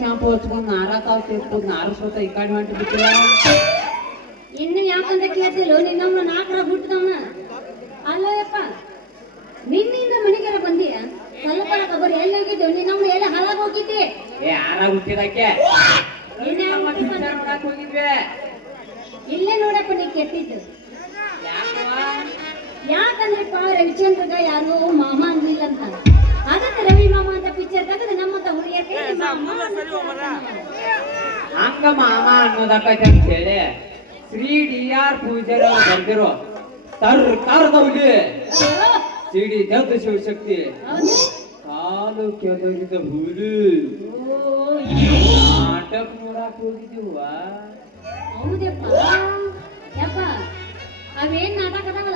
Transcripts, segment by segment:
Shampoo ಹಚ್ಕೊಂಡು ನಾರ ತಾವ್ ತಿರ್ಕೊಂಡ್ ನಾರಸ್ಕೊತ ಈ ಕಡೆ ಹೊಂಟು ಬಿಟ್ಟಿಲ್ಲ. ಇನ್ನು ಯಾಕಂತ ಕೇಳ್ತಿಲ್ಲ ನಿನ್ನವನು ನಾಲ್ಕರ ಹುಟ್ಟಿದವನ? ಅಲ್ಲಯ್ಯಪ್ಪ ನಿನ್ನಿಂದ ಮನೆಗೆಲ್ಲ ಬಂದೀಯ? ಸ್ವಲ್ಪ ಕಬರ್ ಎಲ್ಲಿ ಹೋಗಿದ್ದೇವೆ ನಿನ್ನವನು ಎಲ್ಲ ಹಾಳಾಗ ಹೋಗಿದ್ದೆ ಏ ಹಾಳಾಗ ಹುಟ್ಟಿದಕ್ಕೆ ಇಲ್ಲೇ ನೋಡಪ್ಪ ನೀ ಕೆಟ್ಟಿದ್ದು ಯಾಕೋ ಪಾ ರವಿಚಂದ್ರಗ ಯಾರು ಮಾಮ ಅಂದಿಲ್ಲ ಅಂತ ಅದಕ್ಕೆ ರವಿ ಮಾಮ ಅಂತ ಪಿಕ್ಚರ್ ತಗದು ನಮ್ಮಂತ ಹುಡುಗಿಯರ್ ಕೈಲಿ ಮಾಮ ಅಂತ ಹಂಗ ಮಾಮ ಅನ್ನೋದಕ್ಕೈತೆ ಅಂತ ಹೇಳಿ ಶ್ರೀ ಡಿ ಆರ್ ಪೂಜಾರ ಬರ್ದಿರೋ ತರ್ ತರ್ದವ್ಲಿ ಸಿಡಿ ಜದ್ದು ಶಿವಶಕ್ತಿ? ಕಾಲು ಕೆದರಿದ ಹುಲಿ. ನಾಟಕ ನೋಡಕ್ ಹೋಗಿದ್ದೀವ ಹೌದಪ್ಪ. ಯಪ್ಪ ಅವೇನ್ ನಾಟಕ ಅದಾವಲ್ಲ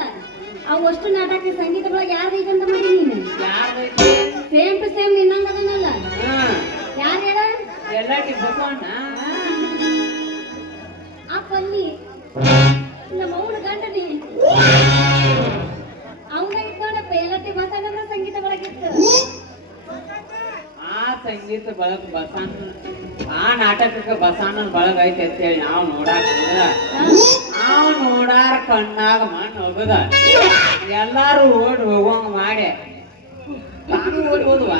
ಅವು ಅಷ್ಟು ನಾಟಕ ಸಂಗೀತ ಒಳಗೆ ಯಾರು ಈಗಂತ ಮಾಡಿ ನೀನು? ಸೇಮ್ ಟು ಸೇಮ್ ನಿನ್ನಂಗ ಅದನ್ನಲ್ಲ ಹಾ. ಯಾರು ಹೇಳ? ಎಲ್ಲಾಟಿ ಆ ಪಲ್ಲಿ ನಮ್ಮ ಅವನ ಗಂಡನಿ. ಅವನ ಇಟ್ಕೊಂಡಪ್ಪ ಎಲ್ಲಟ್ಟಿ ಮಾತಾಡಿದ್ರೆ ಸಂಗೀತ ಒಳಗಿತ್ತು ಆ ಸಂಗೀತ ಬಳಗ ಬಸಾನ ಆ ನಾಟಕಕ್ಕೆ ಬಸಾನನ ಬಳಗ ಐತೆ ಅಂತೇಳಿ ನಾವು ನೋಡಾಕ ಹೋದ ನಾವು ನೋಡಾರ ಕಣ್ಣಾಗ ಮಣ್ಣು ಹೋಗದ. ಎಲ್ಲಾರು ಓಡ್ ಹೋಗೋಂಗ ಮಾಡಿ. ಓಡ್ ಹೋದ್ವ?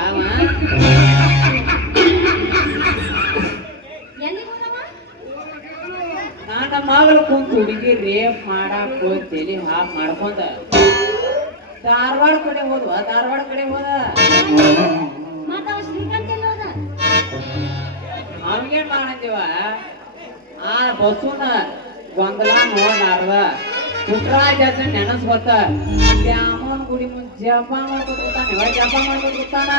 ನನ್ನ ಮಗಳು ಕುಂತ ಹುಡುಗಿ ರೇಪ್ ಮಾಡಾಕ ತೆಲಿ ಹಾಕ್ ಮಾಡ್ಕೊಂಡ. ಧಾರವಾಡ ಕಡೆ ಹೋದ್ವ ಧಾರವಾಡ ಕಡೆ ಹೋದ. ಅವ್ಗೇನ್ ಮಾಡಂದಿವ ಆ ಬಸ್ಸುನ ಗೊಂದಲ ನೋಡ್ಲಾರ್ದ. ಪುಟ್ರಾಜ್ ನೆನಸ್ಕೊತ ಅಮ್ಮನ ಗುಡಿ ಮುಂದೆ ಜಪ ಮಾಡ್ಕೊತ ಕೂತಾನ ಇವಾಗ ಜಪ ಮಾಡ್ಕೊತಾನ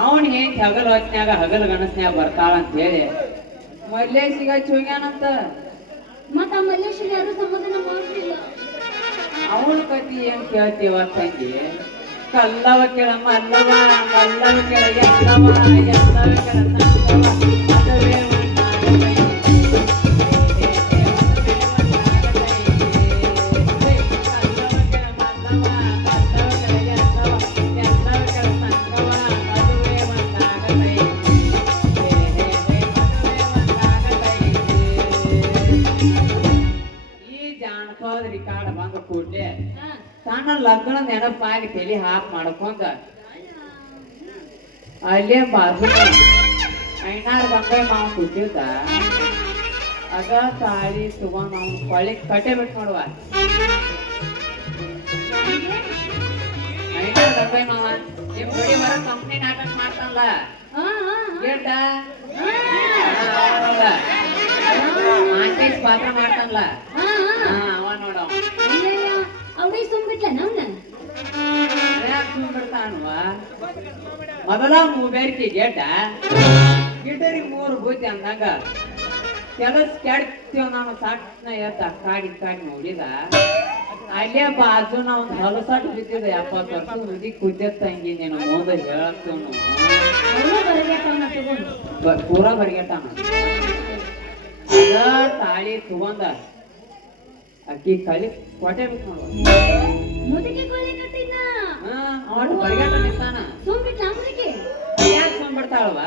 ಅವನ್ ಹೆಂಗ್ ಹಗಲ್ ಹೊತ್ನ್ಯಾಗ ಹಗಲ್ ಗಣಸ್ನ್ಯಾಗ ಬರ್ತಾಳ ಅಂತ ಹೇಳಿ ಮಲ್ಲೇಶಿಗ ಚುಂಗ್ಯಾನಂತ. ಮತ್ತ ಆ ಮಲ್ಲೇಶ್ವರಿ ಯಾರು ಸಂಬಂಧನ ಮಾಡ್ತಿಲ್ಲ ಅವನ ಕತಿ ಏನ್ ಕೇಳ್ತೀವ ತಂಗಿ? கல்லவக்கிழமை அல்லவா கல்லவக்கிழமை அல்லவா எல்லா கிழமை ನೆನಪಾಗಿ ತಲೆ ಹಾಕಿ ಮಾಡ್ಕೊಂಡ ಅಲ್ಲೇ ಬಾಜು ಐನಾರ್ ಬಂಗಾಯ ಮಾವ ಕೂತಿರ್ತ ಅದ ತಾಳಿ ತಗೊಂಡ್ ನಾವು ಕೊಳ್ಳಿ ಕಟ್ಟೆ ಬಿಟ್ಟು ನೋಡುವ. ಐನಾರ್ ಬಂಗಾಯ ಮಾವ ನಿಮ್ ಗುಡಿ ಹೊರ ಕಂಪ್ನಿ ನಾಟಕ ಮಾಡ್ತಾನಲ್ಲ ಗೆಡ್ಡ ಪಾತ್ರ ಮಾಡ್ತಾನಲ್ಲ ಅವ ನೋಡವ. ಅಯ್ಯಯ್ಯ ಅವೇ ಸುಮ್ಬಿಟ್ಲ ನಮ್ನ? ಬಿಡ್ತಾನವ ಮೊದಲ ಮೂಬೇರಿಕೆ ಗೇಟ ಗಿಡ್ಡರಿಗೆ ಮೂರು ಬುದ್ಧಿ ಅಂದಾಗ ಕೆಲಸ ಕೆಡ್ತೀವ ನಾನು ಸಣ್ಣ ಎತ್ತ ಕಾಡಿ ಕಾಡಿ ನೋಡಿದ. ಅಲ್ಲೇ ಬಾಜುನ ಒಂದು ಹೊಲಸಾಟ್ ಬಿದ್ದಿದ ಎಪ್ಪತ್ತು ವರ್ಷ ಮುದಿ ಕುದ್ದೆತ್ತ ಹಂಗೆ ನೀನು ಮುಂದೆ ತಗೊಂಡು. ಪೂರ ಬರಿಗೆಟ್ಟಾನ ಅದ ತಾಳಿ ತಗೊಂಡ ಅಕ್ಕಿ ಕಲಿ ಕೊಟ್ಟೆ ಬಿಟ್ಟು ನೋಡುವ ಮುದುಕಿ ಕೊಳ್ಳಿ ಅಮ್ಮನಿಗೆ ಯಾಕೆ ಬಂದ್ಬಿಡ್ತಾಳವ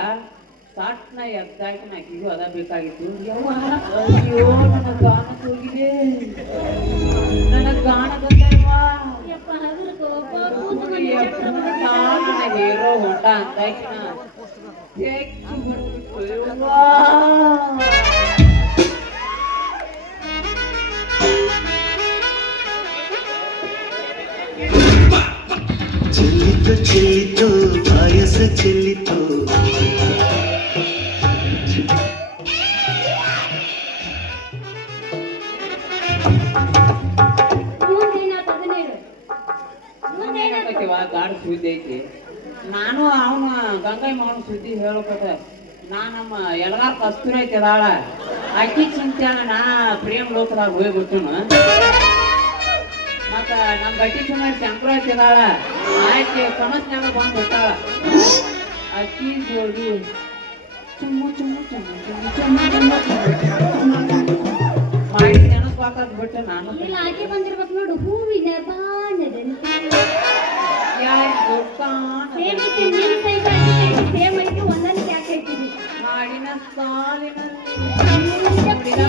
ಸಾಟ್ನ ಎದ್ದಾಕಿ ನಾಕಿಗೂ ಅದ ಬೇಕಾಗಿತ್ತು. ಅಯ್ಯೋ ನನ್ನ ಗಾನ ಹೋಗಿದೆ ನನ್ನ ಗಾನ. ನನ್ನ ಹೀರೋ ಹೊಂಟ ಅಂದಾಕಿನ ಅದನ್ನ ಚೆಲ್ಲಿತು ಪಾಯಸ ಚೆಲ್ಲಿತು. ಗಾಢ ಸುದ್ದಿ ಐತಿ. ನಾನು ಅವನು ಗಂಗೈ ಮಾವನ ಸುದ್ದಿ ಹೇಳ್ಬೇಕ. ನಾ ನಮ್ಮ ಎಲ್ಗಾರ್ ಕಸ್ತೂರಿ ಐತಿ ಅದಾಳ. ಅಕ್ಕಿ ಚಿಂತೆ ನಾ ಪ್ರೇಮ್ ಲೋಕದಾಗ ಹೋಗಿ ಹೋಗ್ಬಿಟ್ಟನು ಮತ್ತ ನಮ್ಮ ಬಟ್ಟಿ ಸುಮಾರು ಶಂಕರ ಐತಿ ಅದಾಳ ಆಯ್ಕೆ ಕನಸ್ನ್ಯಾಗ ಬಂದ್ ಬಿಟ್ಟಾಳ. ಅಕ್ಕಿ ಜೋಡಿ ಚುಮ್ಮು ಚುಮ್ಮು ಚುಮ್ಮು ಚುಮ್ಮು ಚುಮ್ಮು ಚುಮ್ಮು ಮಾಡಿ ನೆನಪಾಕದ್ ಬಿಟ್ಟೆ ನಾನು. ಇಲ್ಲ ಆಕೆ ಬಂದಿರ್ಬೇಕು ನೋಡು. ಹೂವಿನ ಬಾಣದಂತೆ. ಯಾರ್ ಸೇಮ್ ಐತಿ ಆಕೆ ಒಂದೊಂದು ಯಾಕೆ ಹಾಡಿನ ಸಾಲಿನಲ್ಲಿ ಶಕ್ತಿಯ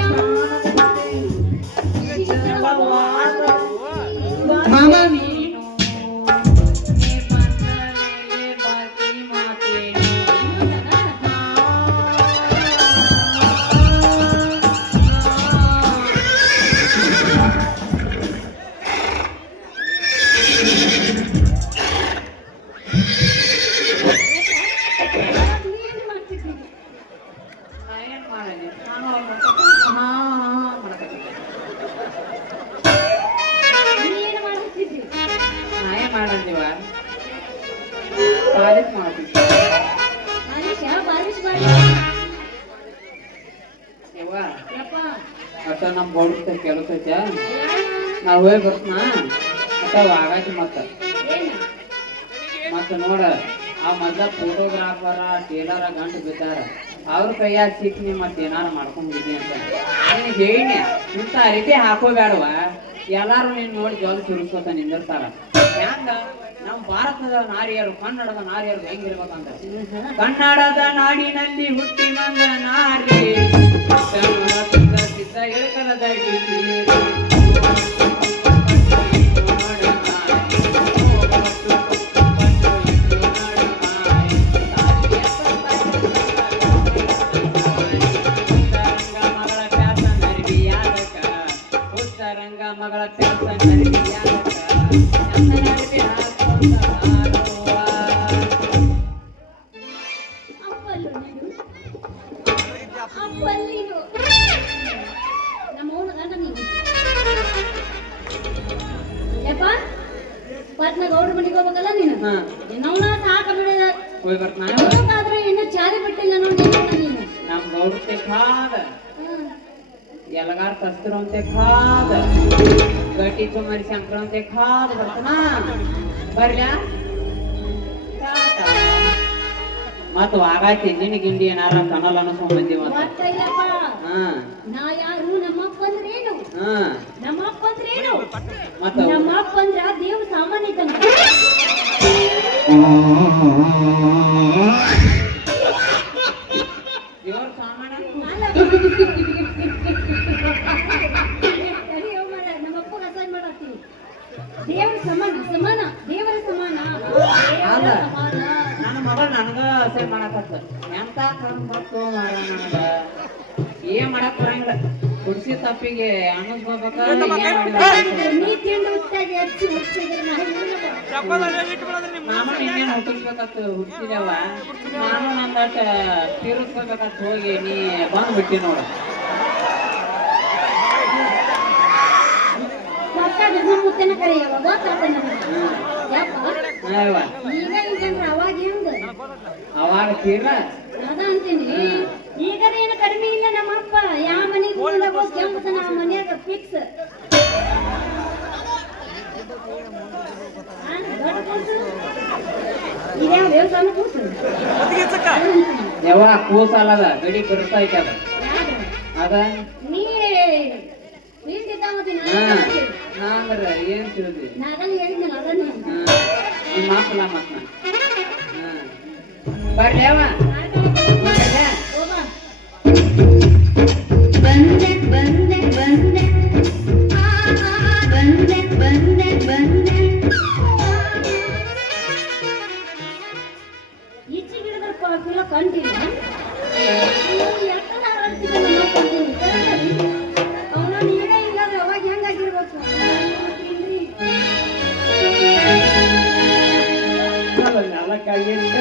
ಮಾಮ ಪಾಲಿಸ್ ಮಾಡ್ತಿದ್ದೆ ಮಾಲಿಶ ಬಾಲಿಶ್ ಮಾಡಿ ಯಪ್ಪ. ಮತ್ತ ನಮ್ ಬೋರ್ಡ್ ಕೆಲಸ ಐತೆ ನಾ ಹೋಗಿ ಬರ್ತನ? ಮತ್ತ ಆಗೈತಿ ಮತ್ತ. ಮತ್ತ ನೋಡ ಆ ಮೊದ್ಲ ಫೋಟೋಗ್ರಾಫರ ಟೇಲರ ಗಂಟು ಬಿದ್ದಾರ. ಅವ್ರ ಕೈಯಾಗ ಸಿಕ್ಕಿ ಮತ್ತೆ ಏನಾರ ಮಾಡ್ಕೊಂಡಿದ್ದಿ ಅಂತ. ನೀನ್ ಹೇಳಿ ಇಂಥ ರೀತಿ ಹಾಕೋಬೇಡವ ಎಲ್ಲಾರು ನೀನ್ ನೋಡಿ ಜಲ್ ಸುರಿಸ್ಕೊತ ನಿಂದಿರ್ತಾರ. ಹೆಂಗ ನಮ್ ಭಾರತದ ನಾರಿಯರು ಕನ್ನಡದ ನಾರಿಯರು ಹೆಂಗಿರ್ಬೇಕಂತ ಕನ್ನಡದ ನಾಡಿನಲ್ಲಿ ಹುಟ್ಟಿ ಬಂದ ನಾರಿ ಸಿದ್ಧ ಇಳಕಲದ ನಿನ್ನ ಗಿಂಡಿ ಏನಾರ ಕನಲ್ ಅನ್ಕೊಂಡ್ ಬಂದಿ ನಾ ಯಾರು ನಮ್ಮಪ್ಪ ಅಂದ್ರೇನು ಹಾ. ನಮ್ಮಪ್ಪ ಅಂದ್ರೇನು ಮತ್ತ ನಮ್ಮಪ್ಪ ಅಂದ್ರ ದೇವ್ರ ಸಾಮಾನ್ಯ ನನಗ ಮಾಡಕತ್ತು ಎಂತ ನನಗ ಏನ್ ಮಾಡಕ್ ಬರಂಗಿಲ್ಲ ಕುರ್ಸಿ ತಪ್ಪಿಗೆ ನಾನು ಏನಪ್ಪ? ನಾನು ನಂದಟ ಹೋಗಿ ನೀ ಬಂದ್ಬಿಟ್ಟಿ ನೋಡ ಗೊತ್ತಾತ ಅಯ್ಯವ್ವ ಈಗ ಹಿಂಗಂದ್ರ ಅವಾಗ ಹೆಂಗ? ಅವಾಗ ತೀರ? ಅದ ಅಂತೀನಿ. ಈಗ ಏನು ಕಡಿಮೆ ಇಲ್ಲ ನಮ್ಮಪ್ಪ. ಯಾವ ಮನೆಗೆ ಹೋದಾಗ ಕೆಂಪತನ ಆ ಮನ್ಯಾಗ ಫಿಕ್ಸ್ ಯಾವ ಕೂಸಲ್ಲದ ಗಡಿ ಬಿರ್ತೈತೆ ಅದ? ಅದ? ನೀ ಬೀಳ್ತಿದ್ದಾವತಿ ಹಾ. ನಾಂದ್ರ ಏನ್ ತಿಳಿದಿ? ನಿಮ್ಮ ಮಾಪಲ ಹೋಗಲ್ಲ? ಹೋಗ ಬಂದೆ ಬಂದೆ ಬಂದೆ. ಬಂದೆ ಬಂದೆ ಬಂದೆ. ಈಚೆ ಗಿಡದ ಪಿಲ್ಲ 要烟。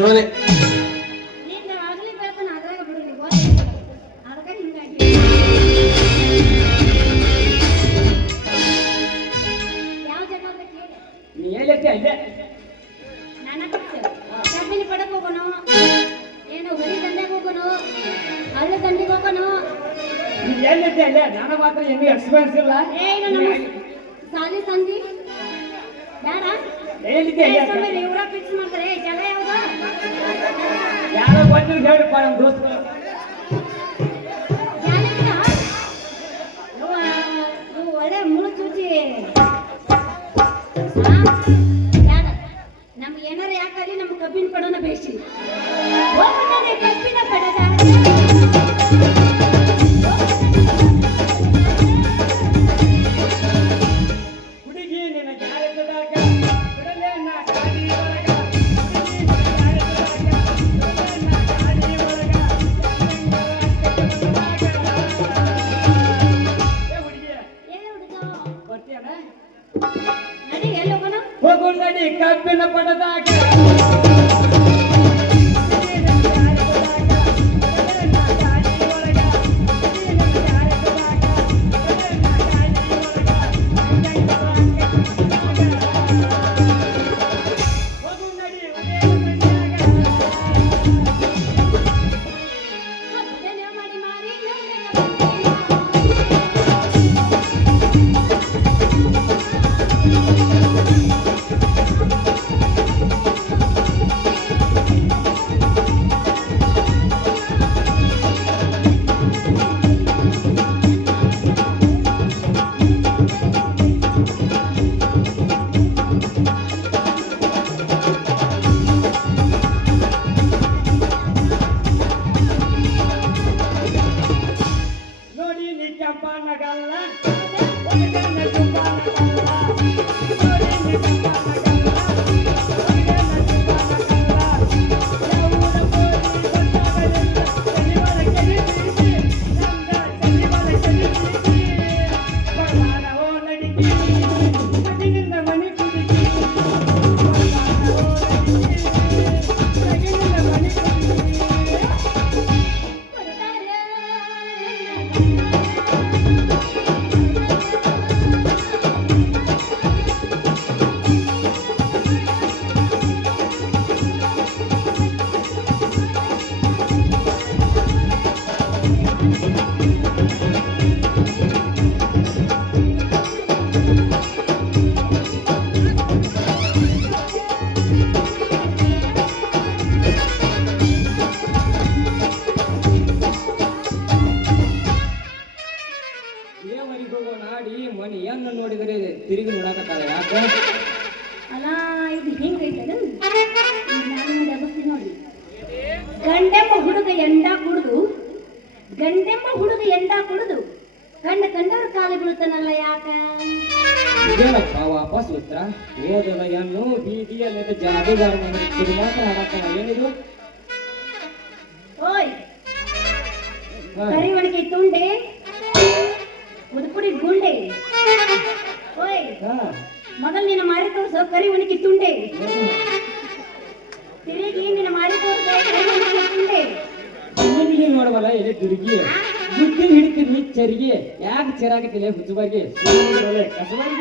ಅಲ್ಲೇ. ನಾನು ಮಾತ್ರ ಏನು ಎಕ್ಸ್ಪೀರಿಯನ್ಸ್ ಇಲ್ಲ. ಸಾಲಿ ಸಂಧಿ. ಬೇಡ ಯಾರೋ ಬಂದ್ರು ಹೇಳಿಪ್ಪ ನಮ್ಮ ಬೇಡ ನಮ್ಗೆ ಏನಾರ ಯಾಕಲ್ಲಿ ನಮ್ಮ ಕಬ್ಬಿನ ಪಡನ ಬೇಸಿ ಕಬ್ಬಿನ ಪಡದ. ಹೋಗೋಣ? ಕಬ್ಬಿನ ಪಡದಾಗ ಮೊದಲು ನಿನ್ನ ಮಾರಿ ತೋರಿಸ ಕರಿ ಉಣಿಕಿ ತುಂಡೆ. ತಿರುಗಿ ನಿನ್ನ ಮಾರಿ ತೋರಿಸ ತುಂಡೆ. ನಿನಗೆ ನೋಡವಲ್ಲ ಎಲ್ಲಿ ದುರ್ಗಿ ಬುದ್ಧಿ ಹಿಡಿತೀನಿ ಚರಿಗೆ ಯಾಕೆ ಚೆರಾಗತ್ತಿಲ್ಲ ಹುಚ್ಚುಬಾಗಿ ಕಸಬಾಗಿ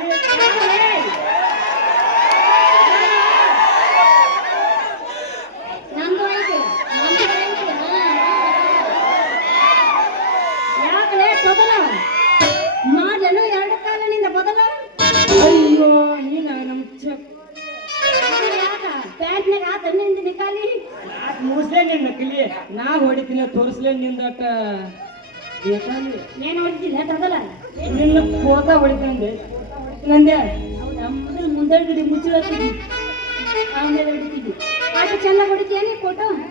ಮುಸ್ಲೆ ನಿನ್ನ ನಕಲಿ ನಾ ಹೊಡಿತೀನಿ ತೋರಿಸ್ಲೇ ನಿಂದಟ ಬೇಕಾದ್ರೆ ಏನ್ ಹೊಡಿತಿಲ್ಲ ಅದಲ್ಲ ನಿನ್ನ ಫೋಟೋ ಹೊಡಿತಂದೆ ನಂದೆ. ಮುಂದೆ ಮುಂದೆ ಮುಂದಡಿ ಮುಚ್ಚಳತ್ತಿದ್ದಿ ಆಮೇಲೆ ಹೊಡಿತಿದ್ದಿ ಆಟ ಚೆಂದ ಹೊಡಿತೀಯನಿ ಫೋಟೋ ನೀ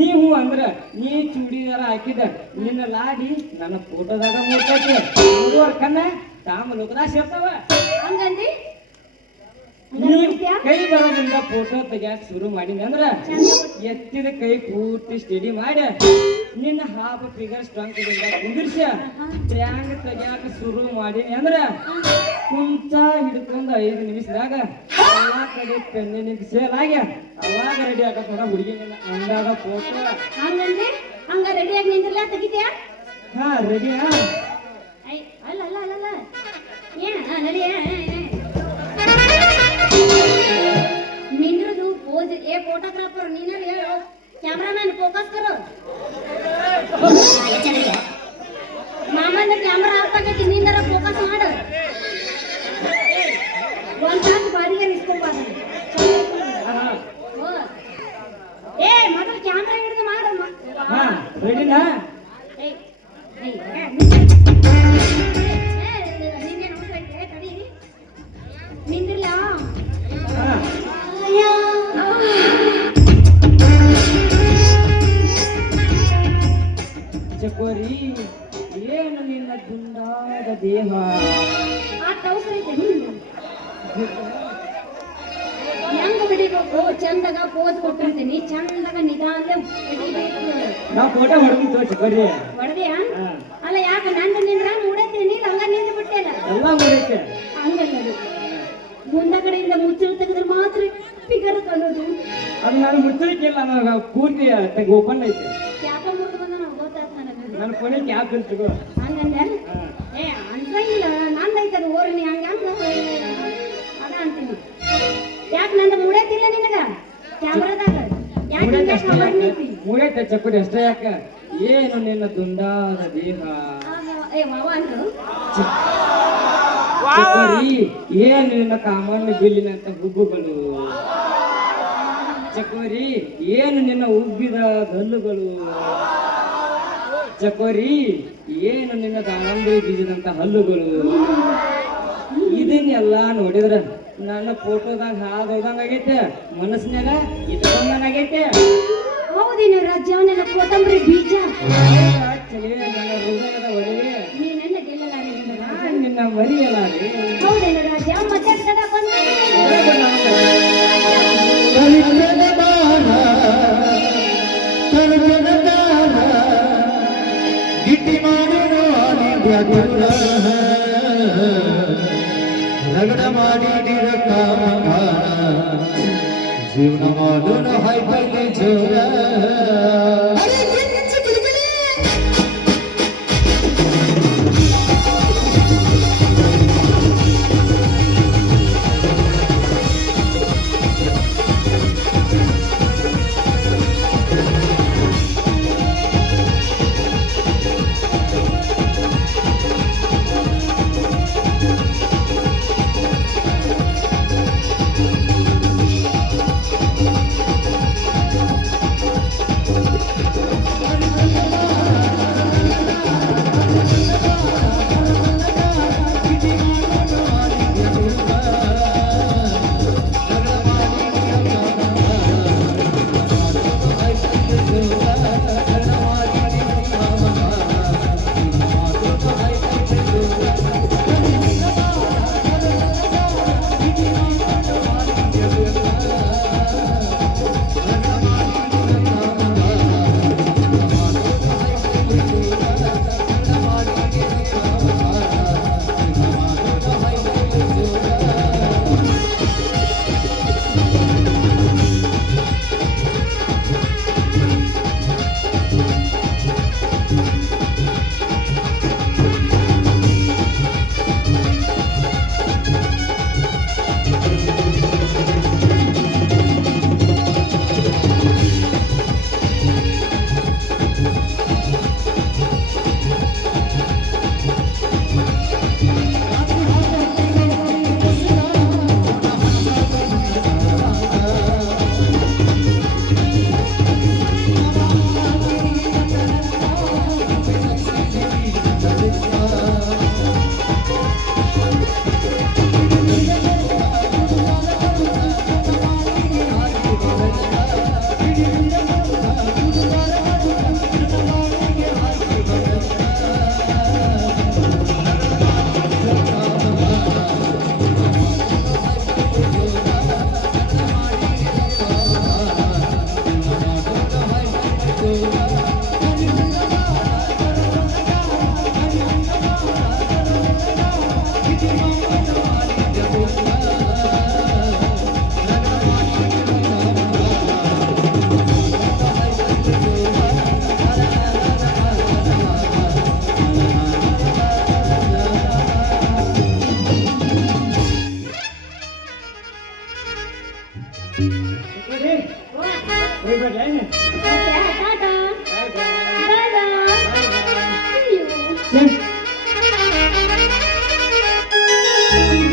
ನೀವು ಅಂದ್ರ ನೀ ಚೂಡಿದಾರ ಹಾಕಿದ ನಿನ್ನ ಲಾಡಿ ನನ್ನ ಫೋಟೋದಾಗ ಮೂರ್ತೈತಿ ನೋಡುವರ್ ಕಣ್ಣ ತಾಮ ಲೋಕದಾಗ ಸೇರ್ತಾವ ಹಂಗಂದಿ? ಕೈ ಬರೋದ್ರಿಂದ ಫೋಟೋ ತೆಗ್ಯಾಕ ಶುರು ಮಾಡಿದ ಅಂದ್ರ ಎತ್ತಿದ ಕೈ ಪೂರ್ತಿ ಸ್ಟಡಿ ಮಾಡಿ ನಿನ್ನ ಹಾಫ್ ಫಿಗರ್ ಸ್ಟ್ರಾಂಗ್ ಕುಂದಿರ್ಸ ಟ್ಯಾಂಗ್ ತೆಗ್ಯಾಕ ಶುರು ಮಾಡಿ ಅಂದ್ರ ಕುಂಚ ಹಿಡ್ಕೊಂಡು ಐದು ನಿಮಿಷದಾಗ ಎಲ್ಲಾ ಕಡೆ ಪೆನ್ನಿನಿಗೆ ಸೇಲ್ ಆಗಿ ಅವಾಗ ರೆಡಿ ಆಗತ್ತ ನೋಡ ಹುಡುಗಿ ಅಂದಾಗ ಫೋಟೋ ಹಂಗಂದ್ರೆ? ಹಂಗ ನಿಂತಿರ್ಲ ತೆಗಿತ್ಯಾ? ಹಾ ರೆಡಿ ಐ ಅಲ್ಲ ಅಲ್ಲ ಅಲ್ಲ ಏನ? ಆ, ನಡಿ ಏ, ಫೋಟೋಗ್ರಾಫರ್ ನೀನ ಹೇಳೋ. ಕ್ಯಾಮ್ರಾಮನ್ ಫೋಕಸ್ ಕರೋ. ಮಾಮನ ಕ್ಯಾಮ್ರಾ ಆಗೈತಿ ನಿಂದರ ಫೋಕಸ್ ಮಾಡು. ತೆಗೆದ್ರೆ ಮಾತ್ರ ಫಿಗರ್ ಕಾಣೋದು. ಅದು ನಾನು ಮುಚ್ಚಲಿಕ್ಕಿಲ್ಲ ನನಗೆ ಪೂರ್ತಿ ತೆಗೆ ಓಪನ್ ಐತೆ. ಕ್ಯಾಪ ಮುರಿದು ಬಂದ ಗೊತ್ತಾಯ್ತು ನನಗೆ. ನನ್ನ ಕ್ಯಾಪ್ ಹಂಗಂದೆ. ಏ ಅನ್ಸಂಗಿಲ್ಲ ನಂದೈತದ ಓರಣಿ ಹಂಗ ಅದ ಅಂತೀನಿ. ಯಾಕೆ ನಂದು ಮುಡೈತಿಲ್ಲ ನಿನಗ? ಕ್ಯಾಮ್ರಾದಾಗ ಯಾಕೆ ಮುಗಿಯತ್ತೆ ಹಿಂಗೆ ಅಷ್ಟೇ ಯಾಕೆ? ಅಷ್ಟೇ ಏನು ನಿನ್ನ ದುಂಡಾದ ದೇಹ? ಏ ಮಾವ ಅಂದ್ರು. ಚಕೋರಿ ಏನು ನಿನ್ನ ಕಾಮಣ್ಣ ಬಿಲ್ಲಿನಂತ ಹುಬ್ಬುಗಳು? ಚಕೋರಿ ಏನು ನಿನ್ನ ಉಬ್ಬಿದ ಗಲ್ಲುಗಳು? ಚಕೋರಿ ಏನು ನಿನ್ನ ದಾಳಂಬರಿ ಬೀಜದಂತ ಹಲ್ಲುಗಳು? ಇದನ್ನೆಲ್ಲ ನೋಡಿದ್ರ ನನ್ನ ಫೋಟೋದಾಗ ಹಾದು ಹೋದಂಗ ಆಗೈತೆ ಮನಸ್ಸಿನಾಗ ಇಟ್ಕೊಂಡಂಗ ಆಗೈತೆ. ಹೌದೇನು ಕೊತ್ತಂಬರಿ ಬೀಜ? ಚಲೇ. জীবন মরণ হয় পাইলে ছোড়া